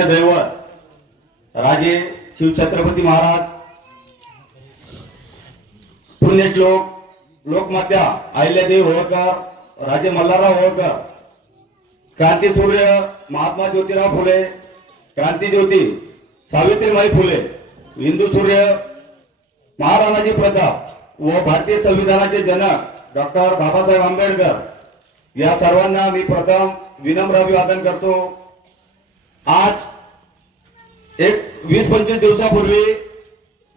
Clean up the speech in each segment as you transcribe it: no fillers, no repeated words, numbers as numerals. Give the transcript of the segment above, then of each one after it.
दैवत राजे शिवछत्रपती महाराज, पुण्यश्लोक लोकमात्या अहिल्यादेवी होळकर, राजे मल्हारराव होळकर, क्रांतीसूर्य महात्मा ज्योतिराव फुले, क्रांतीज्योती सावित्रीबाई फुले, हिंदू सूर्य महाराणाजी प्रताप व भारतीय संविधानाचे जनक डॉक्टर बाबासाहेब आंबेडकर या सर्वांना मी प्रथम विनम्र अभिवादन करतो। आज एक 20-25 दिवसापूर्वी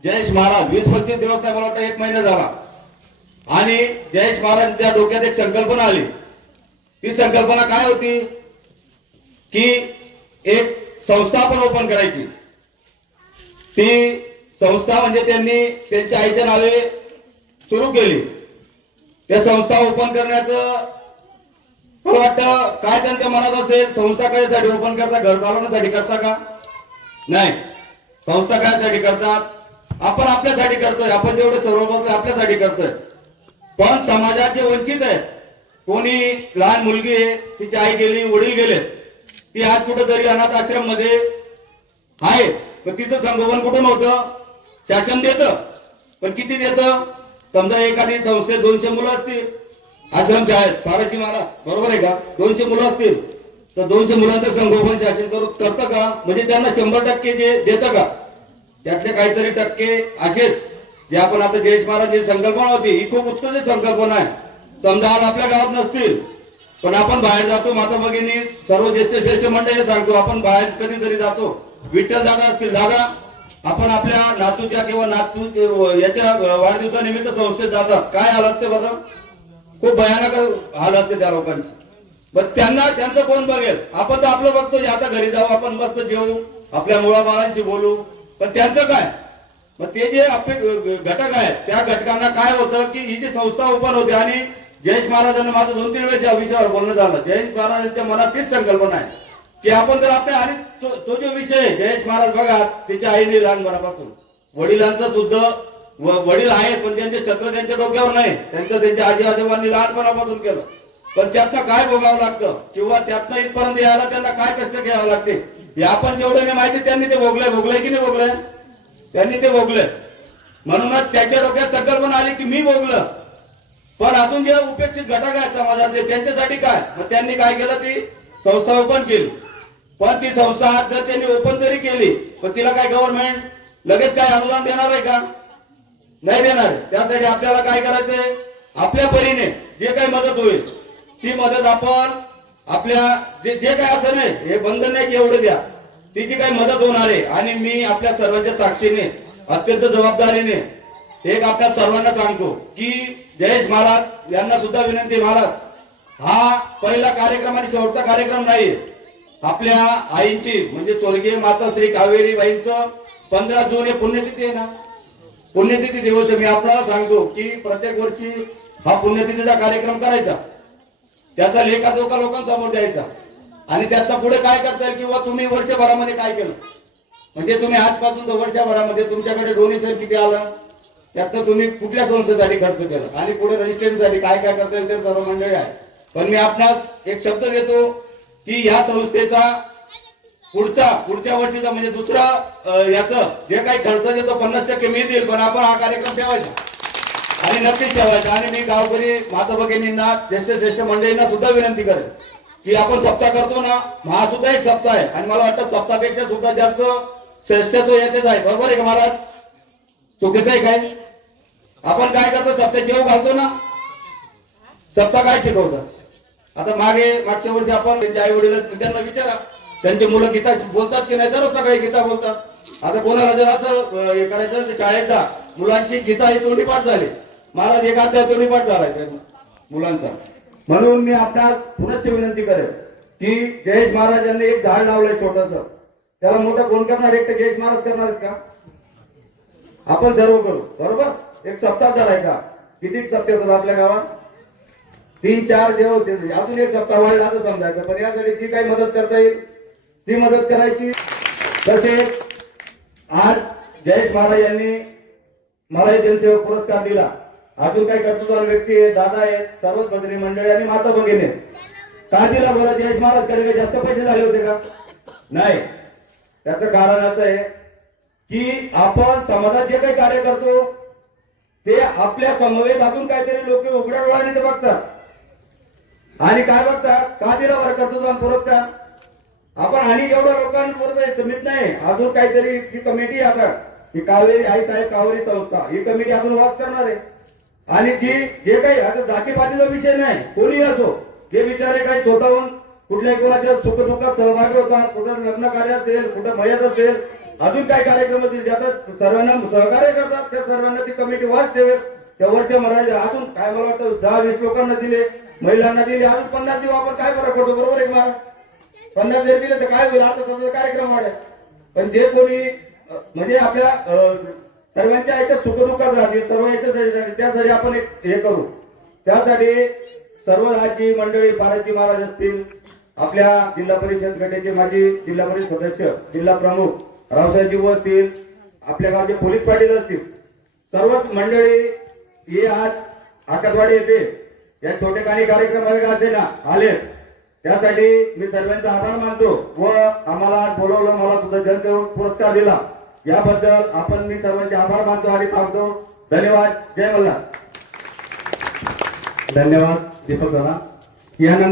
जयेश महाराज 20-25 दिवस नाही, मला वाटतं 1 महिना झाला, आणि जयेश महाराजांच्या डोक्यात एक संकल्पना आली। ती संकल्पना काय होती की एक संस्था आपण ओपन करायची। ती संस्था म्हणजे त्यांनी त्यांच्या आईच्या नावे सुरू केली। त्या संस्था ओपन करण्याचं मला वाटतं काय त्यांच्या मनात असेल, संस्था कशासाठी ओपन करता, घर चालवण्यासाठी करता का? नाही, संस्था कशासाठी करतात? आपण आपल्यासाठी करतोय, आपण जेवढे सर्व बघतोय आपल्यासाठी करतोय, पण समाजात जे वंचित आहेत, कोणी लहान मुलगी आहे, तिची आई गेली, वडील गेले, ती आज कुठेतरी अनाथ आश्रम मध्ये आहे, पण तिचं संगोपन कुठून होतं? शासन देतं, पण किती देतं? समजा एखादी संस्थेत 200 मुलं असतील, आश्रमचे आहेत फाराची मला बरोबर आहे का, 200 मुलं असतील तर 200 मुलांचं संगोपन शासन करतं का? म्हणजे त्यांना 100% जे देतं का? त्यातले काहीतरी टक्के असेच जे आपण आता जयेश महाराज जी संकल्पना होती ही खूप उत्कृष्ट संकल्पना आहे। समजा आज आपल्या गावात नसतील, पण आपण बाहेर जातो, माता भगिनी सर्व ज्येष्ठ मंडळी सांगतो, आपण बाहेर कधीतरी जातो, विठ्ठल दादा असतील, दादा आपण आपल्या नातूच्या किंवा नातू याच्या वाढदिवसानिमित्त संस्थेत जातात, काय हाल असते बरं? खूप भयानक हाल असते त्या लोकांची, पण त्यांना त्यांचं कोण बघेल? आपण तर आपलं बघतो, आता घरी जाऊ, आपण मस्त जेवू, आपल्या मुलाबाळांशी बोलू, पण त्यांचं काय? मग ते जे आपले घटक आहेत त्या घटकांना काय होतं की ही जी संस्था ओपन होते, आणि जयेश महाराजांना माझं 2-3 वेळेस या विषयावर बोलणं झालं। जयेश महाराजांच्या मनात तीच संकल्पना आहे की आपण जर आपल्या, आणि तो जो विषय जयेश महाराज बघा, त्याच्या आईने लहानपणापासून वडिलांचं सुद्धा वडील आहे, पण त्यांचे छत्र त्यांच्या डोक्यावर नाही, त्यांच्या आजी आजोबांनी लहानपणापासून केलं, पण त्यातनं काय भोगावं लागतं किंवा त्यातनं इथपर्यंत यायला त्यांना काय कष्ट घ्यावं लागते हे आपण जेवढं नाही माहिती, त्यांनी ते भोगलंय की नाही भोगलंय? त्यांनी ते भोगलंय। म्हणूनच त्याच्या डोक्यात संकल्पना आली की मी भोगलं, पण अजून जे उपेक्षित घटक आहेत समाजाचे त्यांच्यासाठी काय? मग त्यांनी काय केलं? ती संस्था ओपन केली, पण ती संस्था जर त्यांनी ओपन जरी केली, पण तिला काय गव्हर्नमेंट लगेच काय अनुदान देणार आहे का? नाही देणार। त्यासाठी आपल्याला काय करायचंय? आपल्या परीने जे काही मदत होईल ती मदत आपण आपल्या जे काय असं नाही, हे बंधन नाही की एवढं द्या, ती जी काही मदत होणार आहे, आणि मी आपल्या सर्वांच्या साक्षीने अत्यंत जबाबदारीने एक आपल्या सर्वांना सांगतो की जयेश महाराज यांना सुद्धा विनंती, महाराज हा पहिला कार्यक्रम आणि शेवटचा कार्यक्रम नाही। आपल्या आईची म्हणजे स्वर्गीय माता श्री कावेरीबाईंचं 15 जून हे पुण्यतिथी आहे ना, पुण्यतिथी दिवस मी आपल्याला सांगतो की प्रत्येक वर्षी हा पुण्यतिथीचा कार्यक्रम करायचा, त्याचा लेखाजोखा लोकांसमोर द्यायचा, आणि त्याचा पुढे काय करता येईल किंवा तुम्ही वर्षभरामध्ये काय केलं, म्हणजे तुम्ही आजपासून वर्षभरामध्ये तुमच्याकडे डोनेशन किती आलं, त्याचं तुम्ही कुठल्या संस्थेसाठी खर्च केलं, आणि पुढे रजिस्ट्रेशनसाठी काय काय करता येईल ते सर्व मंडळी आहे। पण मी आपणास एक शब्द देतो की या संस्थेचा पुढच्या वर्षीचा म्हणजे दुसरा याचं जे काही खर्च येतो 50% मी देईल, पण आपण हा कार्यक्रम ठेवायचा आणि नक्कीच ठेवायचा। आणि मी गावकरी माता भगिनींना ज्येष्ठ मंडळींना सुद्धा विनंती करेन की आपण सप्ताह करतो ना, हा सुद्धा एक सप्ताह आहे, आणि मला वाटतं सप्ताहापेक्षा सुद्धा जास्त श्रेष्ठत्व याचेच आहे, बरोबर आहे का महाराज? चुकीचं आहे काय? आपण काय करतो? सप्ताह जेव घालतो ना, सप्ताह काय शिकवतं? आता मागच्या वर्षी आपण त्यांच्या आई वडील त्यांना विचारा, त्यांची मुलं गीता बोलतात की नाही? दररोज सगळे गीता बोलतात। आता कोणाला जर असं हे करायचं, शाळेत जा, मुलांची गीता ही तोंडीपाठ झाली, महाराज एक अध्याय तोंडीपाठ झालाय मुलांचा। म्हणून मी आपणास पुनश्च विनंती करेन की जयेश महाराजांनी एक झाड लावलंय छोटस, त्याला मोठं कोण करणार? एकटं जयेश महाराज करणार आहेत का? आपण सर्व करू, बरोबर? एक सप्ताह करायचा, किती सप्ताह होतात आपल्या गावात? 3-4 जे होते, अजून एक सप्ताह वाढला असं समजायचं, पण यासाठी जी काही मदत करता येईल ती मदत करायची। तसेच आज जयेश महाराज यांनी मला जनसेवक पुरस्कार दिला, अजून काही कर्तृत्ववान व्यक्ती आहे, दादा आहेत, सर्वच भगिनी मंडळी आणि माता भगिनी का दिला बरं? जयेश महाराज कडे जास्त पैसे झाले होते का? नाही, त्याचं कारण असं आहे की आपण समाजात जे काही कार्य करतो ते आपल्या समवेत अजून काहीतरी लोक उघड्या डोळ्याने ते बघतात आणि काय बघतात, का दिला बरं कर्तृत्व पुरस्कार आपण, आणि एवढ्या लोकांपर्यंत समित नाही, अजून काहीतरी जी कमिटी आता ही कावेरी आईसाहेब कावेरी संस्था ही कमिटी अजून वाच करणार आहे. आणि जे काही आता जातीपातीचा विषय नाही, कोणीही असो, जे बिचारे काही स्वतःहून कुठल्याही कोणाच्या सुखदुःखात सहभागी होतात, कुठं लग्न कार्य असेल, कुठं मयत असेल, अजून काही कार्यक्रम असतील ज्यात सर्वांना सहकार्य करतात, त्या सर्वांना ती कमिटी वाच ठेवेल. त्या वरच्या मराठी अजून काय मला वाटतं 10-20 लोकांना दिले, महिलांना दिले, अजून 50 दिवस आपण काय फरक पडतो, बरोबर आहे मला? 50 जर दिले तर काय होईल, आता त्याचा कार्यक्रम वाढेल. पण जे कोणी म्हणजे आपल्या सर्वांच्या याच्यात सुखदुःखात राहतील, सर्व याच्यासाठी त्यासाठी आपण एक हे करू. त्यासाठी सर्व आजी मंडळी, पाराजी महाराज असतील, आपल्या जिल्हा परिषद गटाचे माजी जिल्हा परिषद सदस्य, जिल्हा प्रमुख रावसाहेबजी असतील, आपल्या गावचे पोलीस पाटील असतील, सर्वच मंडळी हे आज आकाशवाडी येते या छोटे काही कार्यक्रमाला असे ना आले, त्यासाठी मी सर्वांचा आभार मानतो व आम्हाला आज बोलवलं, मला सुद्धा जनसेवक पुरस्कार दिला याबद्दल आपण मी सर्वांचे आभार मानतो आणि थांबतो. धन्यवाद. जय मल्हार. धन्यवाद दीपक दादा. यानंतर